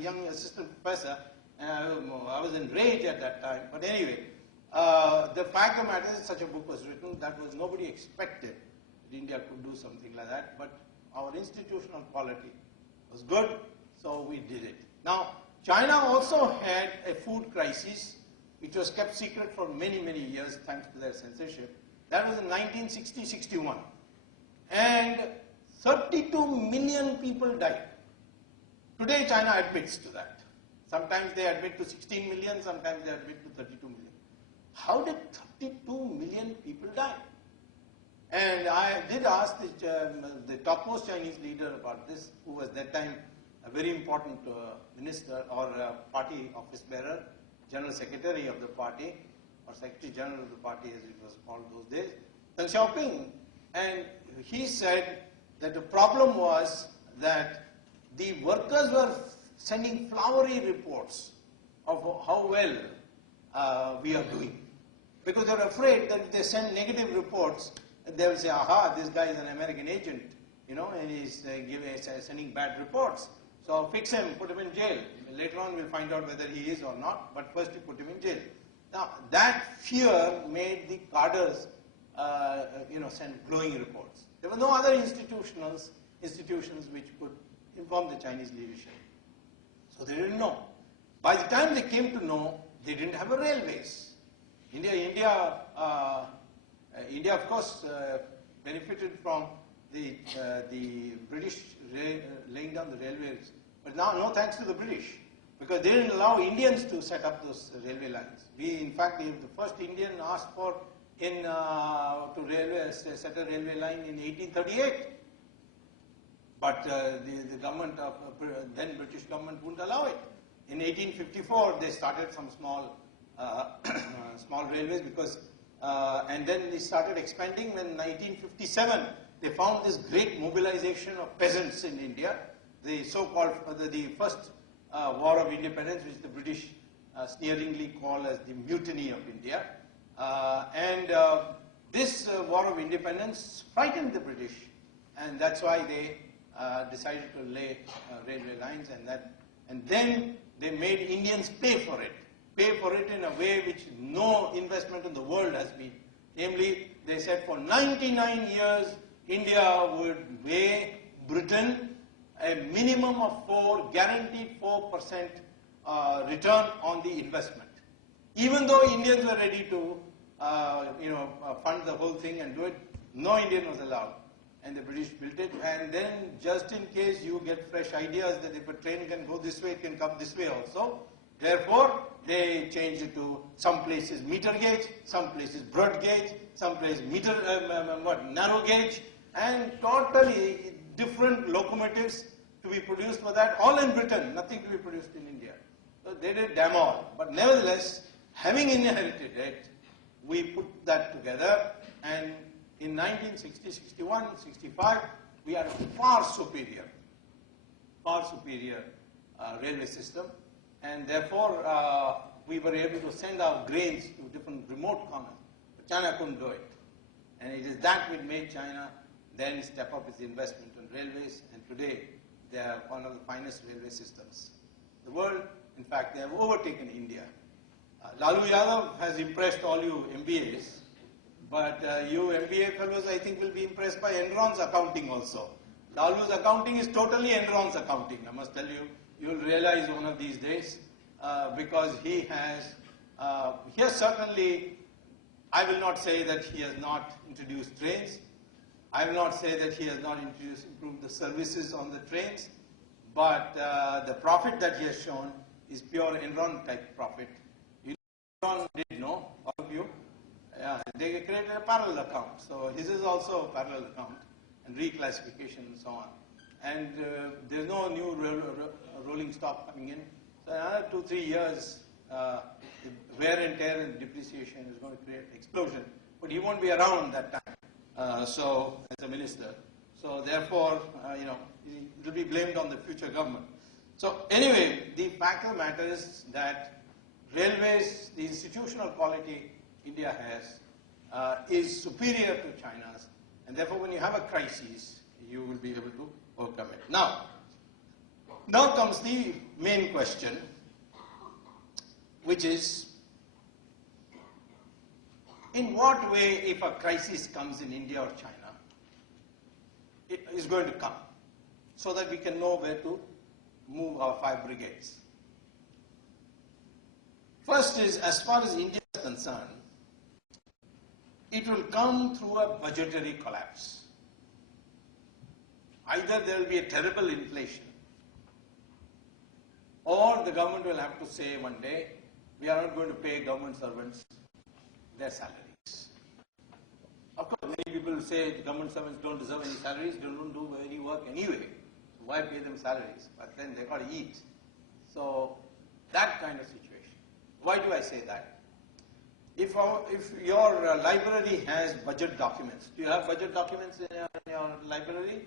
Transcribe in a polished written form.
a young assistant professor, and I was enraged at that time. But anyway, the fact of the matter is such a book was written that was nobody expected that India could do something like that. But our institutional quality was good, so we did it. Now, China also had a food crisis, which was kept secret for many, many years thanks to their censorship. That was in 1960-61. And 32 million people died. Today, China admits to that. Sometimes they admit to 16 million, sometimes they admit to 32 million. How did 32 million people die? And I did ask the topmost Chinese leader about this, who was at that time a very important minister or party office bearer, general secretary of the party, or secretary general of the party as it was called those days, Deng Xiaoping. And he said that the problem was that the workers were sending flowery reports of how well we are doing. Because they're afraid that if they send negative reports, they will say, aha, this guy is an American agent, you know, and he's sending bad reports. So fix him, put him in jail. Later on we'll find out whether he is or not, but first you put him in jail. Now that fear made the cadres, send glowing reports. There were no other institutions which could inform the Chinese leadership. So they didn't know. By the time they came to know, they didn't have a railways. India of course benefited from the British laying down the railways, but now no thanks to the British, because they didn't allow Indians to set up those railway lines. In fact, the first Indian asked for to set a railway line in 1838, but the government of then British government wouldn't allow it. In 1854, they started some small railways because, and then they started expanding. When 1957, they found this great mobilization of peasants in India, the so-called the first War of Independence, which the British sneeringly call as the Mutiny of India. This War of Independence frightened the British, and that's why they decided to lay railway lines, and then they made Indians pay for it in a way which no investment in the world has been. Namely, they said for 99 years, India would pay Britain a minimum of guaranteed 4% return on the investment. Even though Indians were ready to, fund the whole thing and do it, no Indian was allowed. And the British built it, and then just in case you get fresh ideas that if a train can go this way, it can come this way also. Therefore, they changed it to some places meter gauge, some places broad gauge, some places narrow gauge, and totally different locomotives to be produced for that, all in Britain, nothing to be produced in India. So they did damn all. But nevertheless, having inherited it, we put that together, and in 1960, 61, 65, we had a far superior railway system, and therefore we were able to send our grains to different remote corners. But China couldn't do it. And it is that which made China then step up its investment in railways, and today they are one of the finest railway systems. The world, in fact, they have overtaken India. Lalu Yadav has impressed all you MBAs, but you MBA fellows, I think, will be impressed by Enron's accounting also. Lalu's accounting is totally Enron's accounting, I must tell you. You will realize one of these days, because he has certainly, I will not say that he has not introduced trains. I will not say that he has not improved the services on the trains, but the profit that he has shown is pure Enron type profit. Enron did know, all of you. They created a parallel account, so his is also a parallel account, and reclassification and so on. And there's no new rolling stock coming in. So another 2-3 years, wear and tear and depreciation is going to create an explosion. But he won't be around that time. So as a minister, so therefore, it will be blamed on the future government. So anyway, the fact of the matter is that railways, the institutional quality India has, is superior to China's, and therefore when you have a crisis, you will be able to overcome it. Now, Now comes the main question, which is, in what way, if a crisis comes in India or China, it is going to come, so that we can know where to move our 5 brigades. First is, as far as India is concerned, it will come through a budgetary collapse. Either there will be a terrible inflation, or the government will have to say one day, we are not going to pay government servants their salaries. Of course, many people say the government servants don't deserve any salaries, they don't do any work anyway. Why pay them salaries? But then they've got to eat. So, that kind of situation. Why do I say that? If your library has budget documents, do you have budget documents in your library?